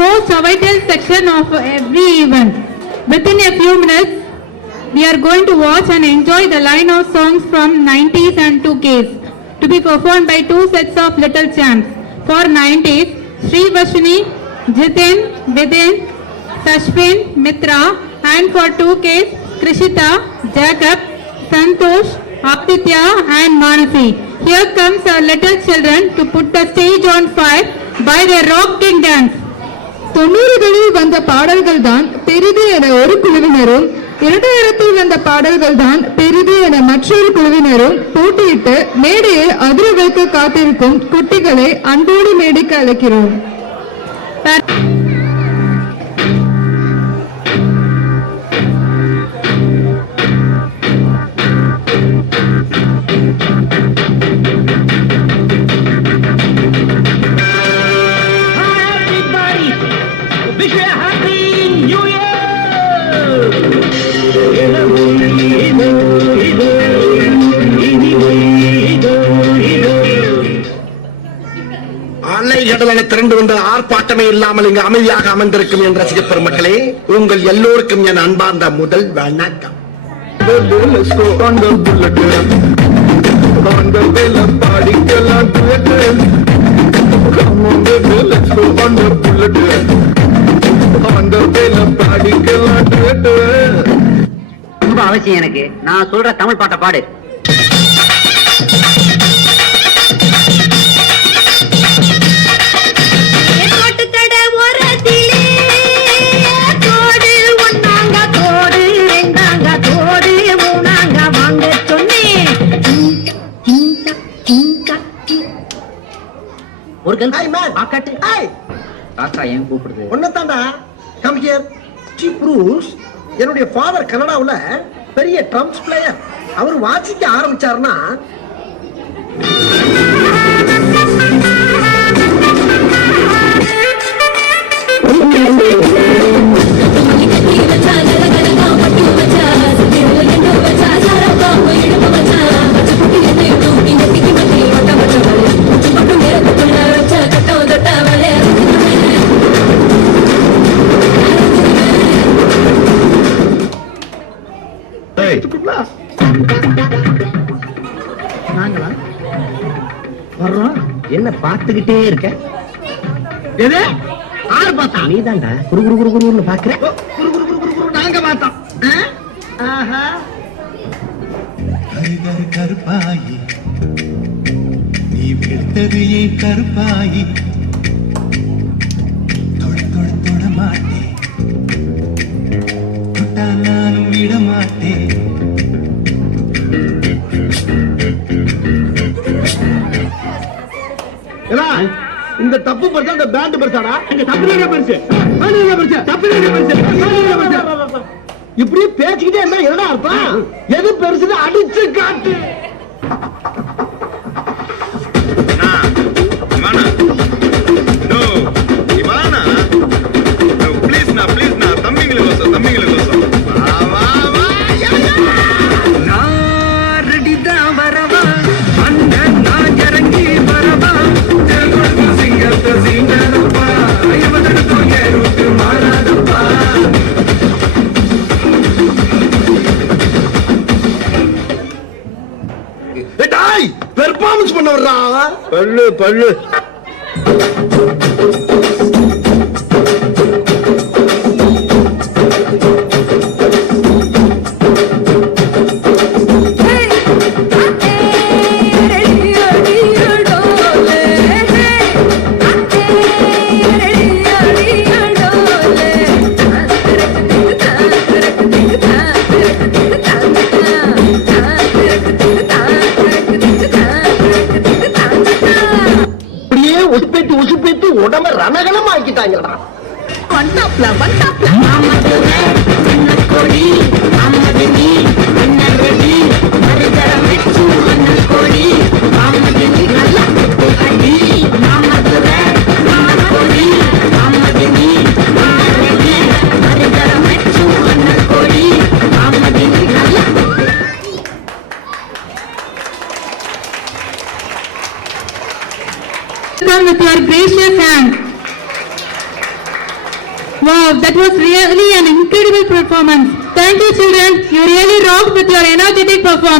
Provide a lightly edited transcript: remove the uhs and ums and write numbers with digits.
most vital section of every event. Within a few minutes, we are going to watch and enjoy the line of songs from 90s and 2Ks to be performed by two sets of little champs. For 90s, Sri Vashini, Jitin, Vidin, Sashwin, Mitra, and for 2Ks, Krishita, Jacob, Santosh, Aditya and Manasi. Here comes our little children to put the stage on fire by their rocking dance. 90களில் வந்த பாடல்கள் தான் பெரிது என ஒரு குழுவினரும் 2000ல் வந்த பாடல்கள் தான் பெரிது என மற்றொரு குழுவினரும் போட்டியிட்டு மேடையை அதிர வைக்க காத்திருக்கும் குட்டிகளை அன்போடு மேடைக்கு அழைக்கிறோம். திரண்டு வந்த ஆர்ப்பாட்டமே இல்லாமல் இங்கு அமைதியாக அமர்ந்திருக்கும் என் ரசிக பெருமக்களே, உங்கள் எல்லோருக்கும் என் அன்பார்ந்த முதல் வணக்கம். ரொம்ப அவசியம் எனக்கு. நான் சொல்ற தமிழ் பாட்டை பாடு. என்னுடைய ஃபாதர் கனடாவுல பெரிய ட்ரம்ஸ் பிளேயர். அவர் வாசிக்க ஆரம்பிச்சாருன்னா என்ன பார்த்துக்கிட்டே இருக்க? நீதான்டா குரு குரு குரு குருன்னு பாக்குற. நாங்க பார்த்தோம். கருப்பாயி நீ விடுத்தது ஏன் கருப்பாயி? தொட தொட தொட மாட்டேன், தொட்டா நானும் விட மாட்டேன். இந்த தப்பு பரிசா இந்த பேண்ட் பரிசாடா? எங்க தப்பு பரிசு தப்பு. இப்படி பேசிக்கிட்டே இருந்தா எதனா அர்த்தம்? எது பெருசு அடிச்சு காட்டு. பெர்ஃபார்மன்ஸ் பண்ண வர்றா பல்லு பல்லு. உடம்ப ரணகலம் ஆக்கிட்டாங்கடா. With your gracious hand. Wow, that was really an incredible performance. Thank you children, you really rocked with your energetic performance.